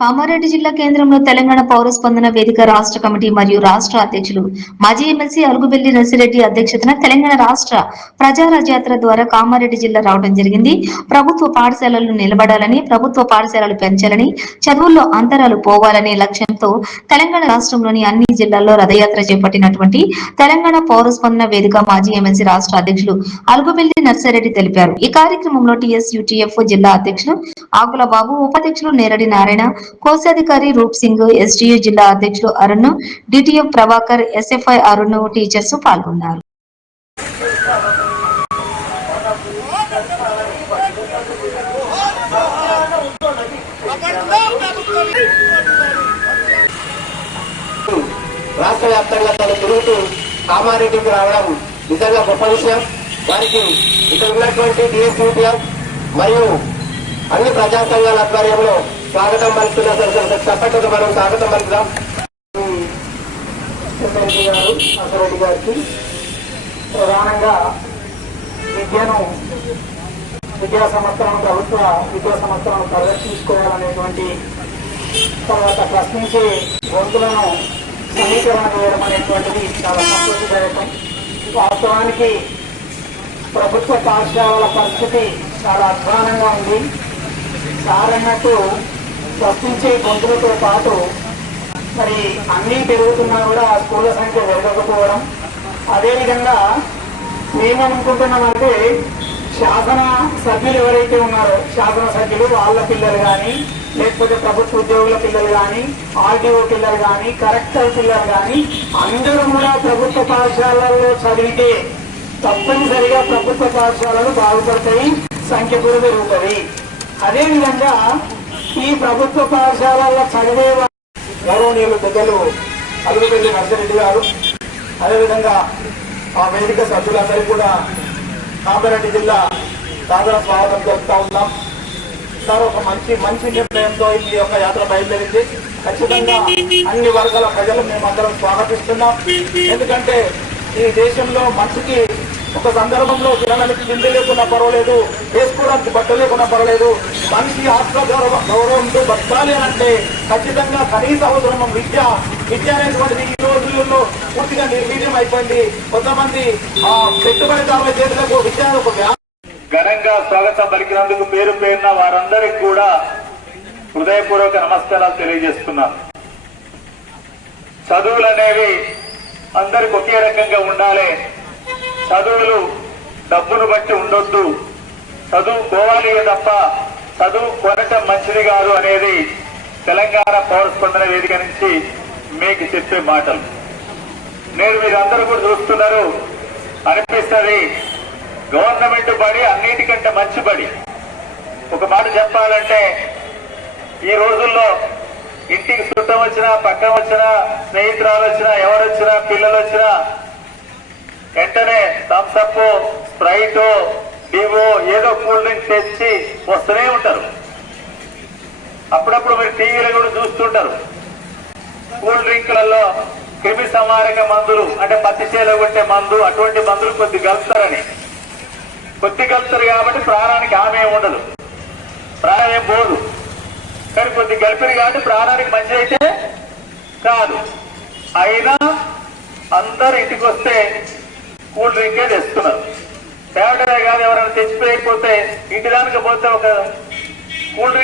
కామారెడ్డి జిల్లా కేంద్రంలో తెలంగాణ పౌర స్పందన వేదిక రాష్ట్ర కమిటీ మరియు రాష్ట్ర అధ్యక్షులు మాజీ ఎమ్మెల్సీ అలుగుబెల్లి నర్సిరెడ్డి అధ్యక్షతన తెలంగాణ రాష్ట్ర ప్రజారాజ్యాత్ర ద్వారా కామారెడ్డి జిల్లా రావడం జరిగింది. ప్రభుత్వ పాఠశాలలు నిలబడాలని, ప్రభుత్వ పాఠశాలలు పెంచాలని, చదువుల్లో అంతరాలు పోవాలనే లక్ష్యంతో తెలంగాణ రాష్ట్రంలోని అన్ని జిల్లాల్లో రథయాత్ర చేపట్టినటువంటి తెలంగాణ పౌర స్పందన వేదిక మాజీ ఎమ్మెల్సీ రాష్ట్ర అధ్యక్షులు అలుగుబెల్లి నర్సిరెడ్డి తెలిపారు. ఈ కార్యక్రమంలో టీఎస్యూటీఎఫ్ జిల్లా అధ్యక్షులు ఆకుల బాబు, ఉపాధ్యక్షులు నేరడి నారాయణ, కోశాధికారి రూప్ సింగ్, ఎస్టీయూ జిల్లా అధ్యక్షులు Arun, DTF Prabhakar, SFI Arun, teachers పాల్గొన్నారు. రాష్ట్ర వ్యాప్తంగా తను తిరుగుతూ కామారెడ్డికి రావడం నిజంగా గొప్ప విషయం. వారికి ఇక్కడ ఉన్నటువంటి టీఎస్యూటీఎఫ్ మరియు అన్ని ప్రజా సంఘాల ఆధ్వర్యంలో స్వాగతం పలుకుతున్న తప్పకుండా మనం స్వాగతం పలుకుదాం. ఎమ్మెల్యే గారు అసరెడ్డి గారికి ప్రధానంగా విద్యా సంవత్సరం ప్రభుత్వ విద్యా సంవత్సరం పరిరక్షించుకోవాలనేటువంటి తర్వాత ప్రశ్నించే గొంతులను సమీకరణ చేయడం అనేటువంటిది చాలా సంతోషదాయకం. వాస్తవానికి ప్రభుత్వ పాఠశాలల పరిస్థితి చాలా అధ్వానంగా ఉంది. సారన్నట్టు ప్రశ్నించే గొంతులతో పాటు మరి అన్నీ పెరుగుతున్నా కూడా స్కూళ్ళ సంఖ్య పెరగకపోవడం, అదేవిధంగా మేమనుకుంటున్నామంటే శాసన సభ్యులు ఎవరైతే ఉన్నారో శాసన సభ్యులు వాళ్ళ పిల్లలు కానీ, లేకపోతే ప్రభుత్వ ఉద్యోగుల పిల్లలు కానీ, ఆర్డీఓ పిల్లలు కానీ, కలెక్టర్ పిల్లలు కానీ అందరూ కూడా ప్రభుత్వ పాఠశాలల్లో చదివితే తప్పనిసరిగా ప్రభుత్వ పాఠశాలలు బాగుపడతాయి, సంఖ్య కూడా పెరుగుతుంది. అదేవిధంగా ఈ ప్రభుత్వ పాఠశాలల్లో చదివే గౌరవనీయులు పెద్దలు అలుగుబెల్లి నర్సిరెడ్డి గారు, అదేవిధంగా ఆ వేదిక సభ్యులందరూ కూడా కామారెడ్డి జిల్లా సాదర స్వాగతం జరుపుతా ఉన్నాం. సార్ ఒక మంచి నిర్ణయంతో ఈ యొక్క యాత్ర బయలుదేరింది. ఖచ్చితంగా అన్ని వర్గాల ప్రజలు మేమందరం స్వాగతిస్తున్నాం. ఎందుకంటే ఈ దేశంలో మనిషికి ఒక సందర్భంలో తినడానికి తిండి లేకున్నా పర్వాలేదు, వేసుకోవడానికి బట్టలు లేకున్నా పర్వాలేదు, మనిషి గౌరవంతో బతకాలి అంటే ఖచ్చితంగా కనీస అవసరం విద్య అనేటువంటిది ఈ రోజుల్లో పూర్తిగా నిర్వీర్యం అయిపోయింది. కొంతమంది పెట్టుబడిదారుల చేతులకు విద్య ఒక ఘనంగా స్వాగతం పలికినందుకు పేరు పేరున వారందరికీ కూడా హృదయపూర్వక నమస్కారాలు తెలియజేస్తున్నాను. చదువులు అనేవి అందరికి ఒకే రకంగా ఉండాలి. చదువులు డబ్బును బట్టి ఉండొద్దు, చదువుకోవాలి తప్ప చదువు కొనటం మంచిది కాదు అనేది తెలంగాణ పౌర స్పందన వేదిక నుంచి మీకు చెప్పే మాటలు. నేను మీరందరూ కూడా చూస్తున్నారు, అనిపిస్తుంది గవర్నమెంట్ బడి అన్నిటికంటే మంచి బడి. ఒక మాట చెప్పాలంటే ఈ రోజుల్లో ఇంటికి చుట్టం వచ్చినా, పక్కన వచ్చినా, స్నేహితురాలు వచ్చినా, ఎవరు వచ్చినా, పిల్లలు వచ్చినా వెంటనే థమ్సప్, స్ప్రైట్, డివో ఏదో కూల్ డ్రింక్ తెచ్చి వస్తూనే ఉంటారు. అప్పుడప్పుడు మీరు టీవీలో కూడా చూస్తుంటారు, కూల్ డ్రింకులలో క్రిమి సంహారక మందులు అంటే పత్తి చేలో కొట్టే మందు, అటువంటి మందులు కొద్ది కలుపుతారు కాబట్టి ప్రాణానికి హామీ ఉండదు, ప్రాణం ఏం పోదు. కానీ కొద్ది కలిపిరు కాబట్టి ప్రాణానికి మంచి అయితే కాదు. అయినా అందరు ఇంటికి వస్తే కూల్ డ్రింకే తెస్తున్నారు. తేవటమే కాదు, ఎవరైనా తెచ్చిపోయకపోతే ఇంటి దానికి పోతే ఒక కూల్ డ్రింక్